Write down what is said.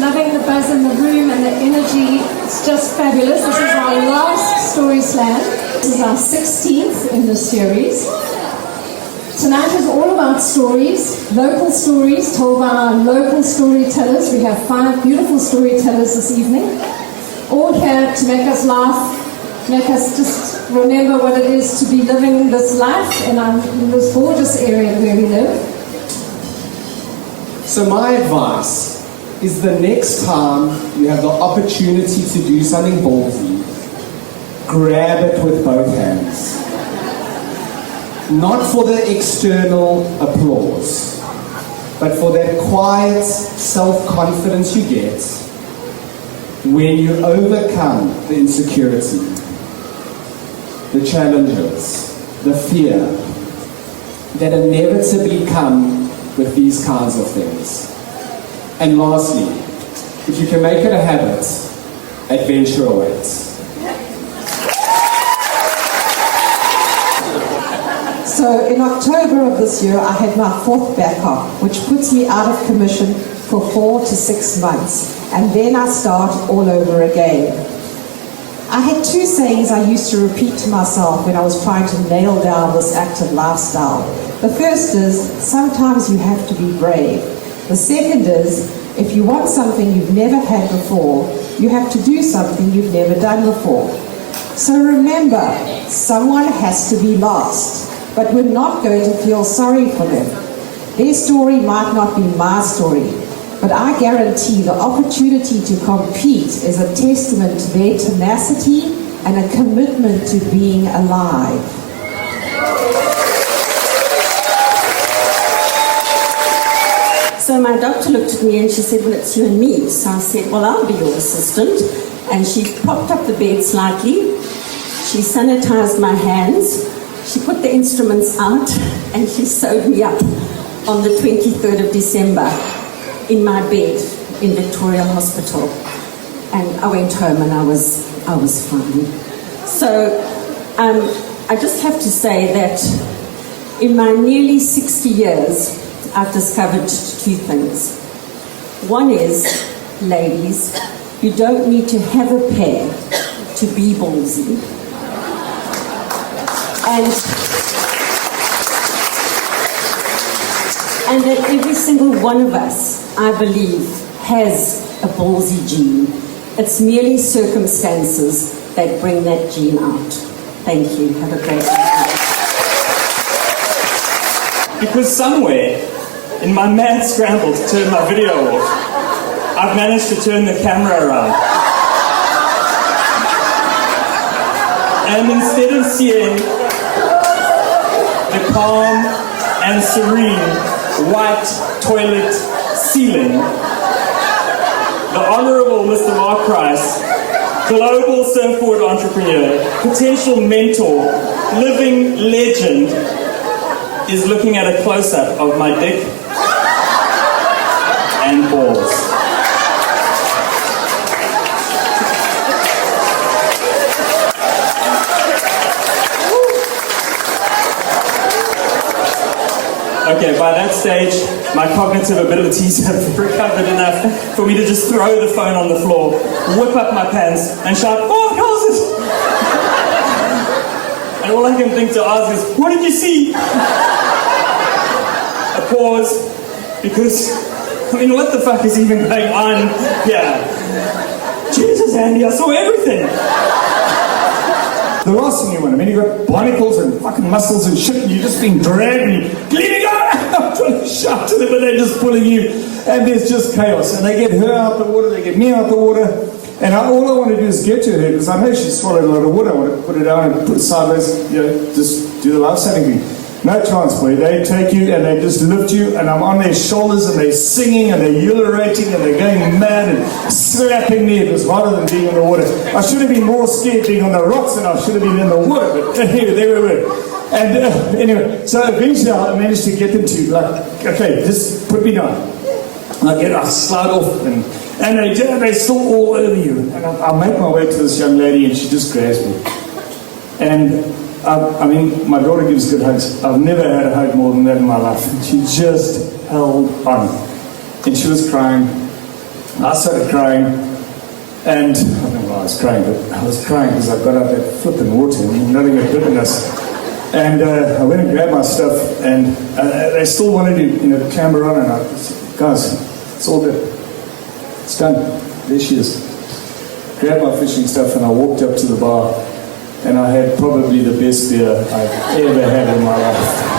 loving the buzz in the room and the energy. It's just fabulous. This is our last Story Slam. This is our 16th in the series. Tonight is all about stories, local stories told by our local storytellers. We have 5 beautiful storytellers this evening, all here to make us laugh, make us just remember what it is to be living this life in this gorgeous area where we live. So my advice is the next time you have the opportunity to do something ballsy, grab it with both hands. Not for the external applause, but for that quiet self-confidence you get when you overcome the insecurity, the challenges, the fear that inevitably come with these kinds of things. And lastly, if you can make it a habit, adventure awaits. So in October of this year, I had my 4th back op, which puts me out of commission for 4 to 6 months. And then I start all over again. I had 2 sayings I used to repeat to myself when I was trying to nail down this active lifestyle. The first is, sometimes you have to be brave. The second is, if you want something you've never had before, you have to do something you've never done before. So remember, someone has to be lost. But we're not going to feel sorry for them. Their story might not be my story, but I guarantee the opportunity to compete is a testament to their tenacity and a commitment to being alive. So my doctor looked at me and she said, well, it's you and me. So I said, well, I'll be your assistant. And she propped up the bed slightly. She sanitized my hands. She put the instruments out and she sewed me up on the 23rd of December in my bed in Victoria Hospital. And I went home and I was fine. So I just have to say that in my nearly 60 years, I've discovered 2 things. One is, ladies, you don't need to have a pair to be ballsy. And that every single one of us, I believe, has a ballsy gene. It's merely circumstances that bring that gene out. Thank you. Have a great night. Because somewhere, in my mad scramble to turn my video off, I've managed to turn the camera around. And instead of seeing the calm and serene white toilet ceiling, the Honorable Mr. Mark Price, global surfboard entrepreneur, potential mentor, living legend, is looking at a close-up of my dick and balls. Okay, by that stage, my cognitive abilities have recovered enough for me to just throw the phone on the floor, whip up my pants, and shout, "Oh, how's it?" And all I can think to ask is, what did you see? A pause, because, what the fuck is even going on here? Jesus, Andy, I saw everything. The last thing you want, you've got barnacles and fucking muscles and shit, and you're just being dragged and you're bleeding out. I'm trying to shout to them, but they're just pulling you, and there's just chaos. And they get her out the water, they get me out the water, and all I want to do is get to her, because I know she's swallowed a lot of water. I want to put it down and put it sideways, just do the life-saving thing. No chance, boy. They take you and they just lift you, and I'm on their shoulders, and they're singing and they're ululating and they're going mad and slapping me. It was harder than being in the water. I should have been more scared being on the rocks than I should have been in the water, but here they were. And anyway, so eventually I managed to get them to, okay, just put me down. I slide off, and they're still all over you. And I make my way to this young lady, and she just grabs me. And my daughter gives good hugs. I've never had a hug more than that in my life. She just held on. And she was crying. I started crying, and I don't know why I was crying, but I was crying because I got out that flipping water and nothing but bitterness. And I went and grabbed my stuff, and they still wanted to, clamber on, and I said, guys, it's all good. It's done. There she is. Grabbed my fishing stuff, and I walked up to the bar, and I had probably the best beer I've ever had in my life.